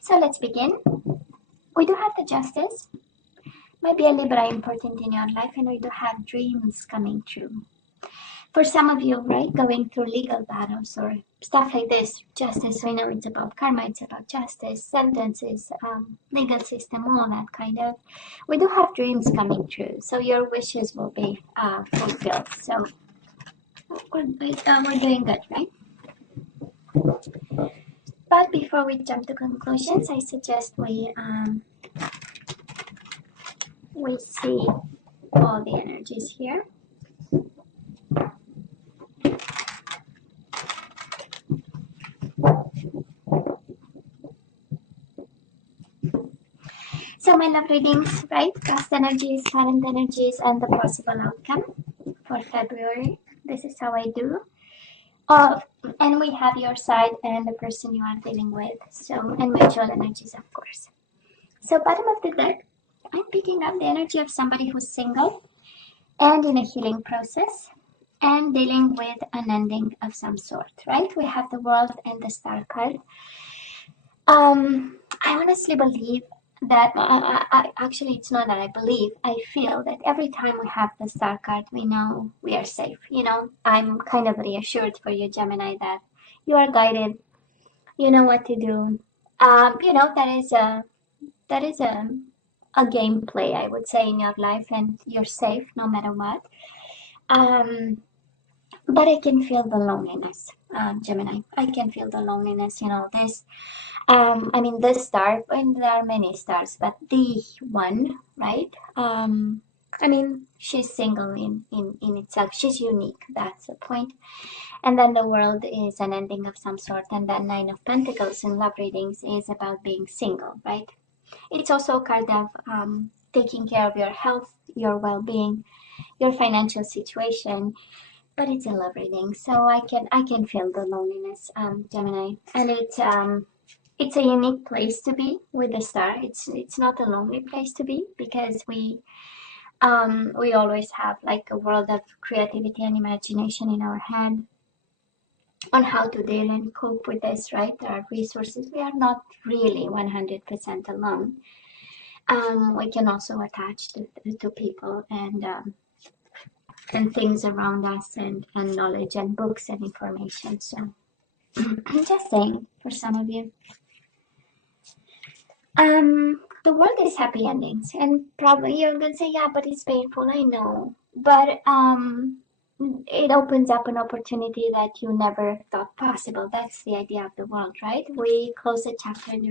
So let's begin. We do have the Justice. Might be a Libra important in your life, and we do have dreams coming true. For some of you, right, going through legal battles or stuff like this, justice, we know it's about karma, it's about justice, sentences, legal system, all that kind of. We do have dreams coming true, so your wishes will be fulfilled. So we're doing good, right? But before we jump to conclusions, I suggest we see all the energies here. So my love readings, right? Past energies, current energies, and the possible outcome for February. This is how I do. And we have your side and the person you are dealing with. So, and mutual energies, of course. So bottom of the deck, I'm picking up the energy of somebody who's single and in a healing process and dealing with an ending of some sort, right? We have the World and the Star card. I honestly believe that, actually it's not that I believe, I feel that every time we have the Star card, we know we are safe. You know, I'm kind of reassured for you, Gemini, that you are guided, you know what to do. You know, that is a gameplay, I would say, in your life, and you're safe no matter what. But I can feel the loneliness, Gemini. I can feel the loneliness, you know, this. I mean, this star, and there are many stars, but the one, right? I mean, she's single in itself. She's unique. That's the point. And then the World is an ending of some sort. And then Nine of Pentacles in love readings is about being single, right? It's also a card of taking care of your health, your well-being, your financial situation. But it's a love reading, so I can feel the loneliness, Gemini. And it's a unique place to be with the star. It's not a lonely place to be, because we always have like a world of creativity and imagination in our head on how to deal and cope with this, right? There are resources. We are not really 100% alone. We can also attach to people and things around us, and knowledge and books and information. So I'm just saying, for some of you. The World is happy endings, and probably you're gonna say, yeah, but it's painful. I know, but it opens up an opportunity that you never thought possible. That's the idea of the World, right? We close a chapter and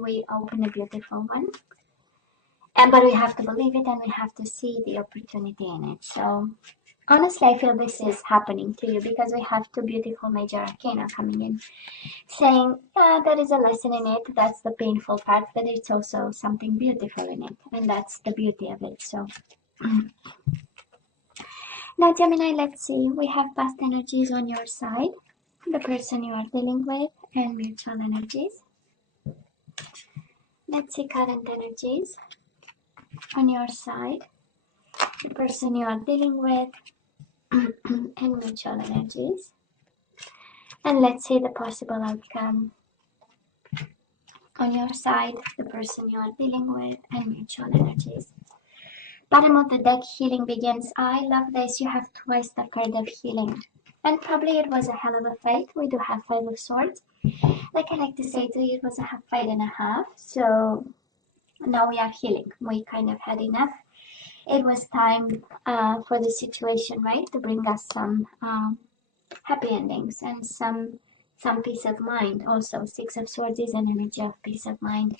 we open a beautiful one. But we have to believe it, and we have to see the opportunity in it. So honestly, I feel this is happening to you because we have two beautiful major arcana coming in, saying, yeah, there is a lesson in it. That's the painful part, but it's also something beautiful in it. And that's the beauty of it. So now, Gemini, let's see. We have past energies on your side, the person you are dealing with, and mutual energies. Let's see current energies on your side, the person you are dealing with, and mutual energies. And let's see the possible outcome on your side, the person you are dealing with, and mutual energies. Bottom of the deck, healing begins. I love this. You have twice the card of healing. And probably it was a hell of a fight. We do have Five of Swords. Like I like to say to you, it was a fight and a half. So now we are healing. We kind of had enough. It was time for the situation, right, to bring us some happy endings and some peace of mind. Also, Six of Swords is an energy of peace of mind.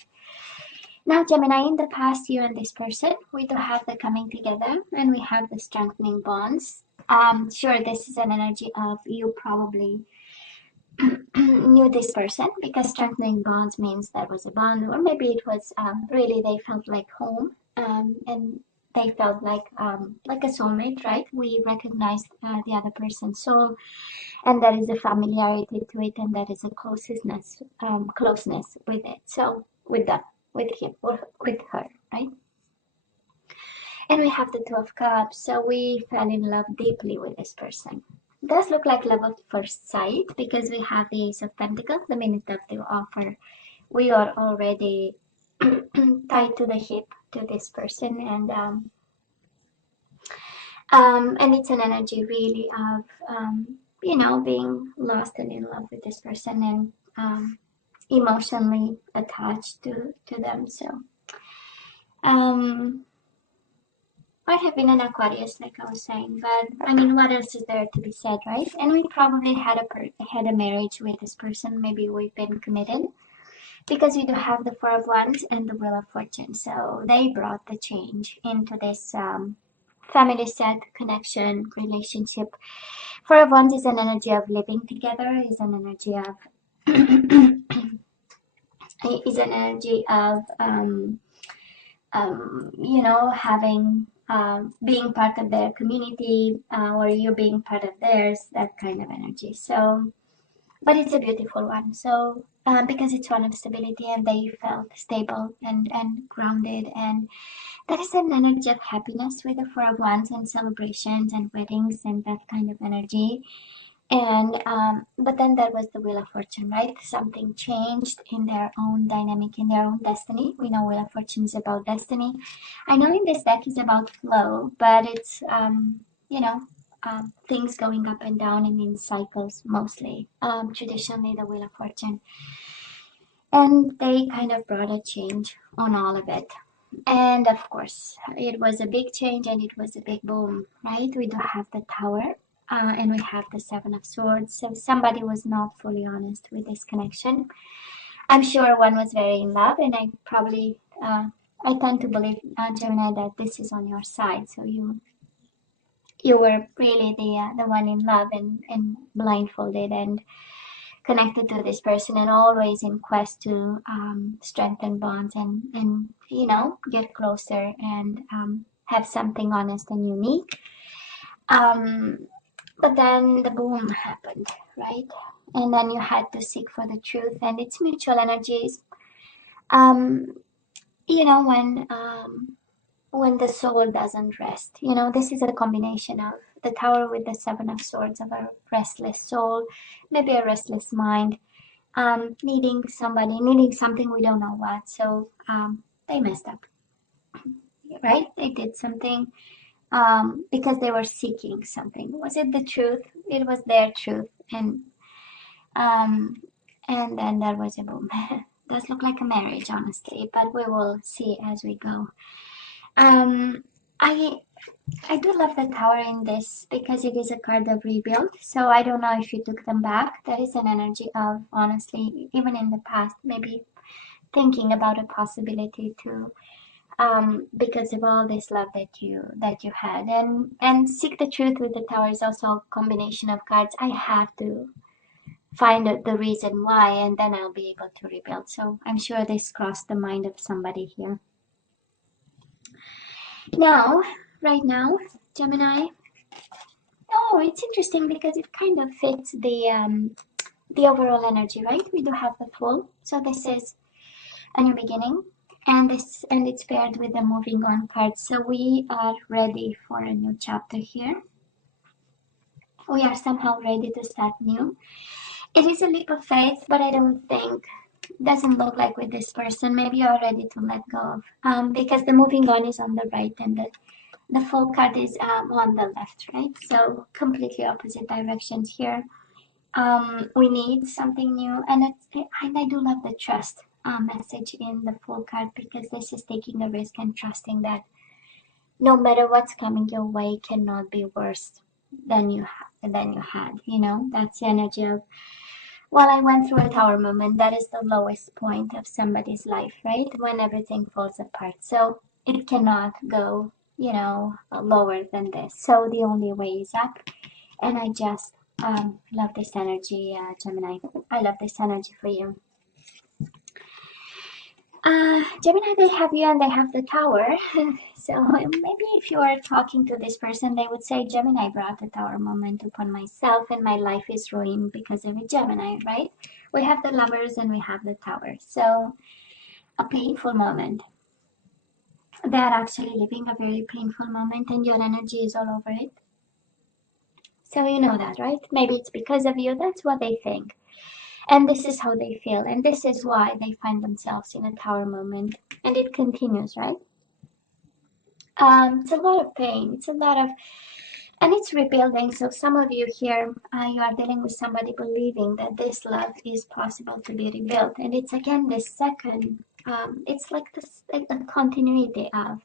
Now, Gemini, in the past, you and this person, we do have the coming together, and we have the strengthening bonds. Sure, this is an energy of you probably knew this person, because strengthening bonds means there was a bond, or maybe it was really they felt like home, and they felt like a soulmate, right? We recognized the other person's soul, and there is a familiarity to it, and there is a closeness with it. So with them, with him, or with her, right? And we have the Two of Cups, so we fell in love deeply with this person. It does look like love at first sight, because we have the Ace of Pentacles, the minute of the offer. we are already tied to the hip to this person, and it's an energy really of you know, being lost and in love with this person, and emotionally attached to them. So I have been an Aquarius, like I was saying, but I mean, what else is there to be said, right? And we probably had a marriage with this person. Maybe we've been committed, because we do have the Four of Wands and the Wheel of Fortune. So they brought the change into this family set, connection, relationship. Four of Wands is an energy of living together, is an energy of is an energy of you know, having being part of their community, or you being part of theirs, that kind of energy. So, but it's a beautiful one. So because it's one of stability, and they felt stable and grounded, and that is an energy of happiness with the Four of Wands, and celebrations and weddings and that kind of energy. And but then there was the Wheel of Fortune, right? Something changed in their own dynamic, in their own destiny. We know Wheel of Fortune is about destiny. I know in this deck is about flow, but it's you know, things going up and down and in cycles mostly. Traditionally the Wheel of Fortune, and they kind of brought a change on all of it. And of course, it was a big change, and it was a big boom, right? We do have the Tower, and we have the Seven of Swords. So somebody was not fully honest with this connection. I'm sure one was very in love, and I probably, I tend to believe, Gemini, that this is on your side. So you were really the one in love, and blindfolded and connected to this person, and always in quest to strengthen bonds, and you know, get closer, and have something honest and unique. But then the boom happened, right? And then you had to seek for the truth, and it's mutual energies. You know, when the soul doesn't rest, you know, this is a combination of the Tower with the Seven of Swords, of a restless soul, maybe a restless mind, needing somebody, needing something, we don't know what. So they messed up, right? They did something because they were seeking something. Was it the truth? It was their truth, um, and then there was a boom. Does look like a marriage, honestly, but we will see as we go. Um, I I do love the Tower in this because it is a card of rebuild. So I don't know if you took them back. That is an energy of, honestly, even in the past, maybe thinking about a possibility to, because of all this love that you had, and seek the truth with the Tower is also a combination of cards. I have to find out the reason why, and then I'll be able to rebuild. So I'm sure this crossed the mind of somebody here. Now, right now, Gemini. Oh, it's interesting because it kind of fits the overall energy, right? We do have the Fool, so this is a new beginning, and it's paired with the moving on card. So we are ready for a new chapter here. We are somehow ready to start new. It is a leap of faith, but I don't think, doesn't look like with this person. Maybe you are ready to let go of, because the moving on is on the right, and the Fool card is on the left, right? So completely opposite directions here. We need something new, and I do love the trust message in the Fool card, because this is taking a risk and trusting that no matter what's coming your way cannot be worse than you had. You know, that's the energy of, well, I went through a Tower moment. That is the lowest point of somebody's life, right? When everything falls apart. So it cannot go, you know, lower than this. So the only way is up, and I just love this energy, Gemini. I love this energy for you. Gemini, they have you and they have the Tower. So maybe if you are talking to this person, they would say, Gemini brought the Tower moment upon myself, and my life is ruined because of a Gemini, right? We have the Lovers and we have the Tower. So a painful moment. They are actually living a very painful moment, and your energy is all over it. So you know that, right? Maybe it's because of you. That's what they think. And this is how they feel, and this is why they find themselves in a Tower moment, and it continues, right? It's a lot of pain, it's a lot of, and it's rebuilding. So some of you here, you are dealing with somebody believing that this love is possible to be rebuilt, and it's again this second, it's like this, like a continuity of,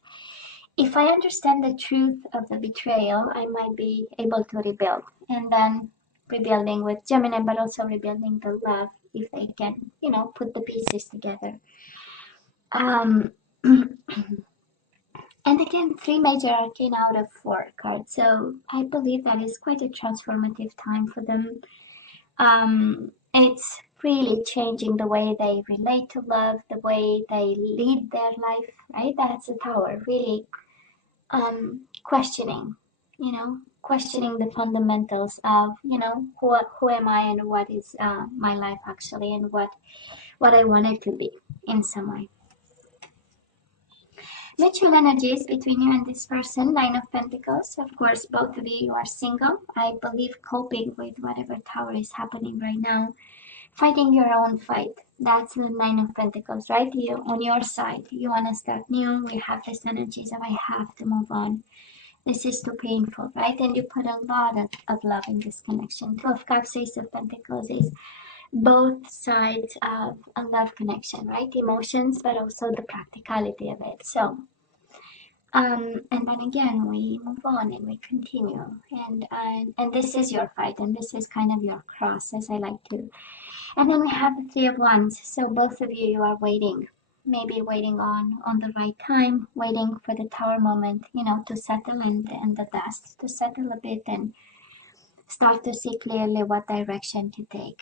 if I understand the truth of the betrayal, I might be able to rebuild, and then rebuilding with Gemini, but also rebuilding the love if they can, you know, put the pieces together. Um, and again, 3 major arcane out of 4 cards. So I believe that is quite a transformative time for them. It's really changing the way they relate to love, the way they lead their life, right? That's a Tower, really questioning, you know, questioning the fundamentals of, you know, who am I and what is my life actually, and what I want it to be in some way. Mutual energies between you and this person, 9 of Pentacles. Of course, both of you are single. I believe coping with whatever Tower is happening right now. Fighting your own fight. That's the 9 of Pentacles, right? You, on your side, you want to start new. We have this energies of I have to move on. This is too painful, right? And you put a lot of love in this connection. 2 of Cups, Ace of Pentacles is both sides of a love connection, right? Emotions, but also the practicality of it. So, and then again, we move on and we continue. And this is your fight, and this is kind of your cross, as I like to. And then we have the 3 of Wands. So both of you are waiting. Maybe waiting on the right time, waiting for the Tower moment, you know, to settle and the dust, to settle a bit and start to see clearly what direction to take.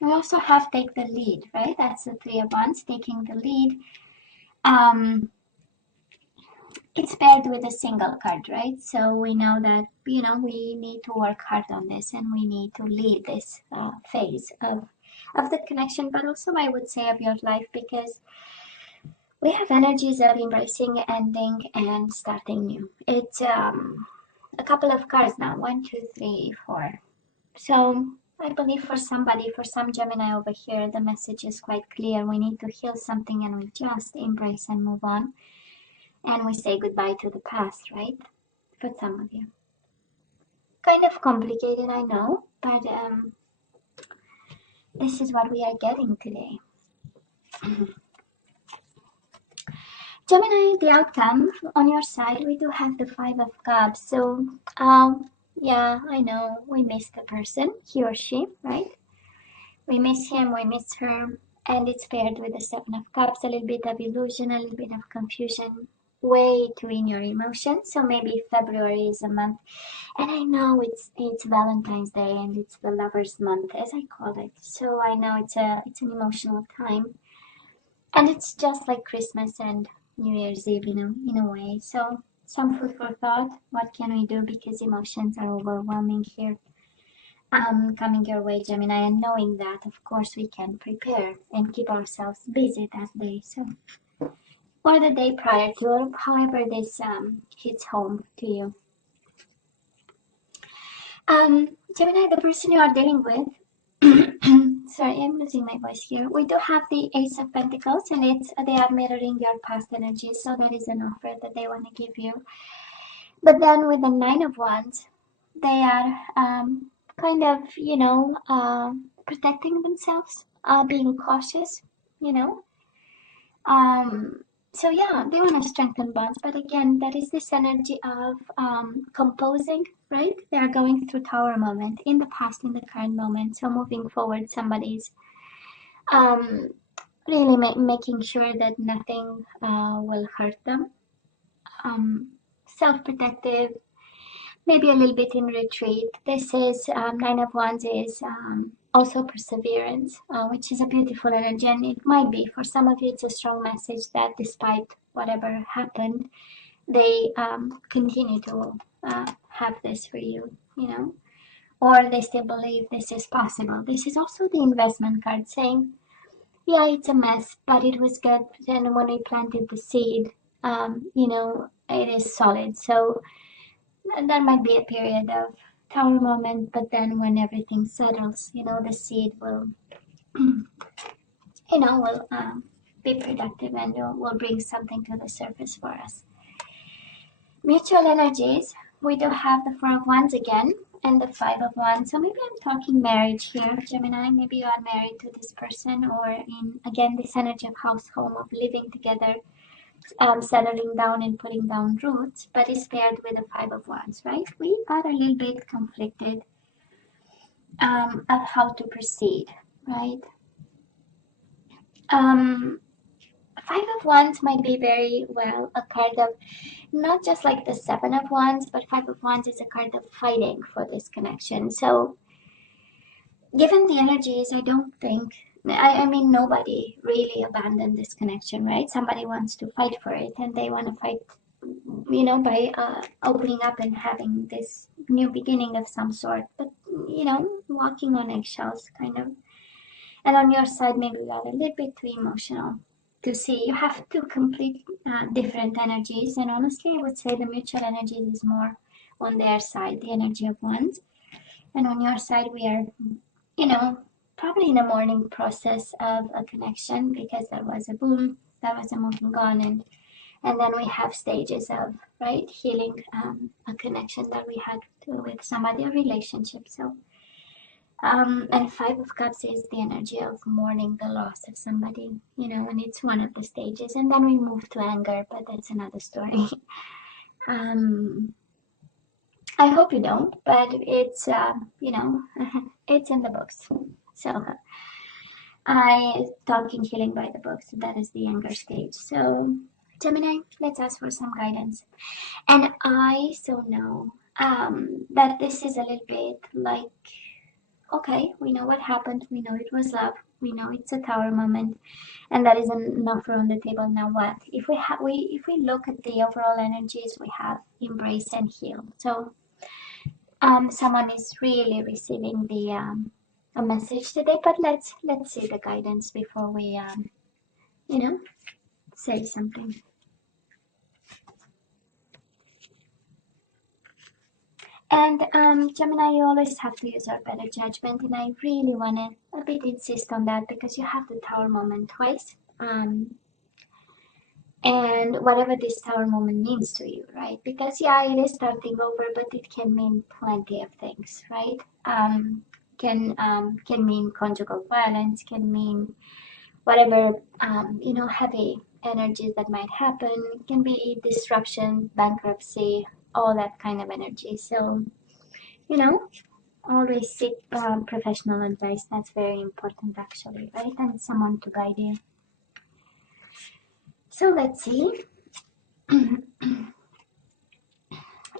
We also have take the lead, right? That's the 3 of Wands, taking the lead. It's paired with a single card, right? So we know that, you know, we need to work hard on this, and we need to lead this phase of the connection, but also I would say of your life, because we have energies of embracing, ending, and starting new. It's a couple of cards now, 1, 2, 3, 4. So I believe for somebody, for some Gemini over here, the message is quite clear. We need to heal something, and we just embrace and move on. And we say goodbye to the past, right? For some of you. Kind of complicated, I know, but this is what we are getting today. Gemini, the outcome on your side, we do have the 5 of Cups. So, yeah, I know we miss the person, he or she, right? We miss him, we miss her, and it's paired with the 7 of Cups, a little bit of illusion, a little bit of confusion, way too in your emotions. So maybe February is a month, and I know it's Valentine's Day and it's the lovers month, as I call it. So I know it's an emotional time, and it's just like Christmas and New Year's Eve, you know, in a way. So some food for thought. What can we do, because emotions are overwhelming here. Coming your way, Gemini, and knowing that, of course, we can prepare and keep ourselves busy that day. So, or the day prior to, or however this hits home to you. Gemini, the person you are dealing with. Sorry, I'm losing my voice here. We do have the Ace of Pentacles, and they are mirroring your past energies, so that is an offer that they want to give you. But then with the 9 of Wands, they are kind of, you know, protecting themselves, being cautious, you know. So yeah, they want to strengthen bonds, but again, that is this energy of composing, right? They are going through Tower moment in the past, in the current moment. So moving forward, somebody's really making sure that nothing will hurt them. Self-protective, maybe a little bit in retreat. This is 9 of Wands is also perseverance, which is a beautiful energy, and it might be for some of you it's a strong message that despite whatever happened, they continue to have this for you, you know, or they still believe this is possible. This is also the investment card saying, yeah, it's a mess, but it was good. Then when we planted the seed, you know, it is solid. So and there might be a period of Tower moment, but then when everything settles, you know, the seed will will be productive and will bring something to the surface for us. Mutual energies, we do have the Four of Wands again and the Five of Wands. So maybe I'm talking marriage here, Gemini. Maybe you are married to this person, or in, again, this energy of household, of living together, settling down and putting down roots, but it's paired with the Five of Wands, right? We are a little bit conflicted of how to proceed, right? Five of Wands might be very well a card of not just like the Seven of Wands, but Five of Wands is a card of fighting for this connection. So given the energies, I don't think, I mean, nobody really abandoned this connection, right? Somebody wants to fight for it, and they want to fight, by opening up and having this new beginning of some sort, but, walking on eggshells, kind of. And on your side, maybe you are a little bit too emotional to see. You have two complete different energies, and honestly, I would say the mutual energy is more on their side, the energy of Wands. And on your side, we are, probably in a mourning process of a connection, because there was a boom, there was a moving on, and then we have stages of, right, healing a connection that we had with somebody, a relationship. So and Five of Cups is the energy of mourning the loss of somebody, and it's one of the stages. And then we move to anger, but that's another story. I hope you don't, but it's, it's in the books. So I talking healing by the books. That is the anger stage. So Gemini, let's ask for some guidance. And I so know that this is a little bit like, okay, we know what happened. We know it was love. We know it's a Tower moment, and that is an offer on the table. Now what? If we look at the overall energies, we have embrace and heal. So someone is really receiving the a message today. But let's see the guidance before we say something. And Gemini, you always have to use your better judgment, and I really want to a bit insist on that, because you have the Tower moment twice. And whatever this Tower moment means to you, right? Because yeah, it is starting over, but it can mean plenty of things, right? Can mean conjugal violence, can mean whatever heavy energies that might happen. It can be disruption, bankruptcy, all that kind of energy. So always seek professional advice. That's very important, actually, right? And someone to guide you. So let's see.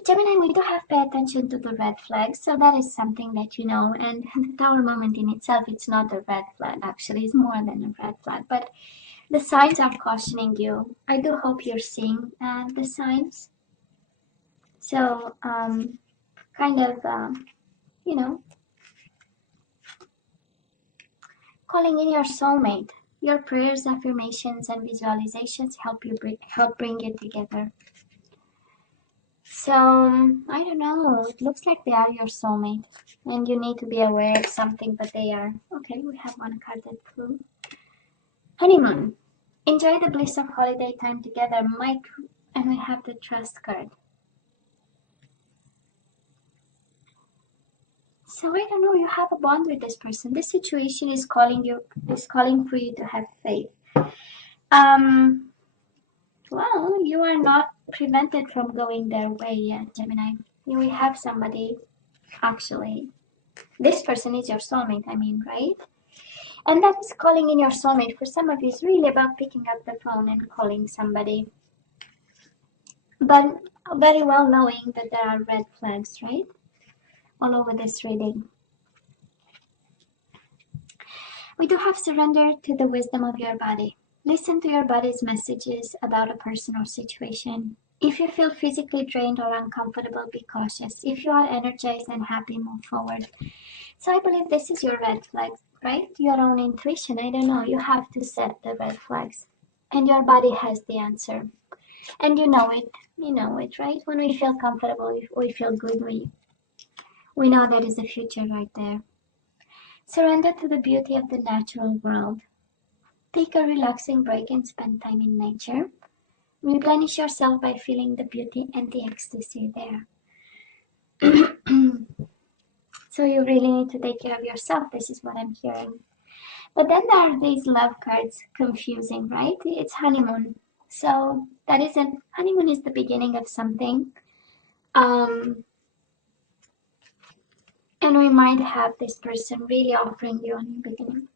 Gemini, we do have to pay attention to the red flags. So that is something that and the Tower moment in itself, it's not a red flag, actually. It's more than a red flag. But the signs are cautioning you. I do hope you're seeing the signs. So kind of, calling in your soulmate. Your prayers, affirmations, and visualizations help bring it together. So I don't know. It looks like they are your soulmate, and you need to be aware of something. But they are okay. We have one card that flew. Honeymoon. Enjoy the bliss of holiday time together, Mike. And we have the Trust card. So I don't know. You have a bond with this person. This situation is calling for you to have faith. Well, you are not prevented from going their way yet, Gemini. You will have somebody, actually. This person is your soulmate, right? And that is calling in your soulmate. For some of you, it's really about picking up the phone and calling somebody. But very well knowing that there are red flags, right? All over this reading. We do have surrender to the wisdom of your body. Listen to your body's messages about a person or situation. If you feel physically drained or uncomfortable, be cautious. If you are energized and happy, move forward. So I believe this is your red flags, right? Your own intuition. I don't know. You have to set the red flags. And your body has the answer. And you know it. You know it, right? When we feel comfortable, we feel good. We know there is a future right there. Surrender to the beauty of the natural world. Take a relaxing break and spend time in nature. Replenish yourself by feeling the beauty and the ecstasy there. So you really need to take care of yourself. This is what I'm hearing. But then there are these love cards, confusing, right? It's honeymoon. So that isn't, honeymoon is the beginning of something. And we might have this person really offering you a new beginning.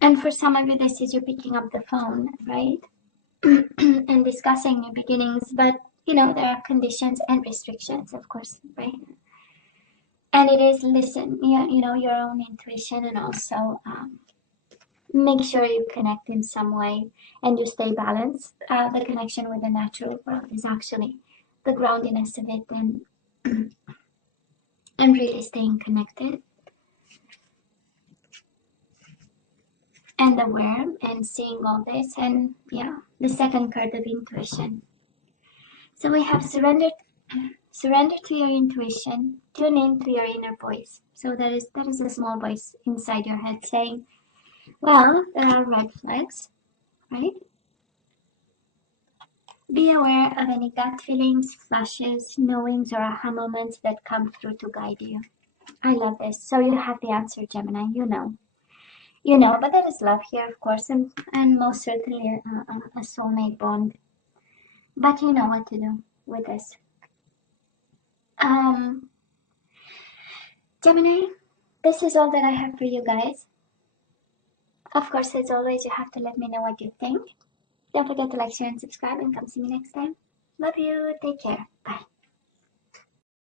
And for some of you, this is you picking up the phone, right? And discussing new beginnings. But, you know, there are conditions and restrictions, of course, right? And it is listen, you know, your own intuition, and also make sure you connect in some way and you stay balanced. The connection with the natural world is actually the groundiness of it, and really staying connected and aware and seeing all this. And yeah, the second card of intuition. So we have surrender to your intuition, tune in to your inner voice. So that is a small voice inside your head saying, well, there are red flags, right? Be aware of any gut feelings, flashes, knowings, or aha moments that come through to guide you. I love this. So you have the answer, Gemini. You know. You know, but there is love here, of course, and most certainly a soulmate bond. But you know what to do with this. Gemini, this is all that I have for you guys. Of course, as always, you have to let me know what you think. Don't forget to like, share, and subscribe, and come see me next time. Love you. Take care. Bye.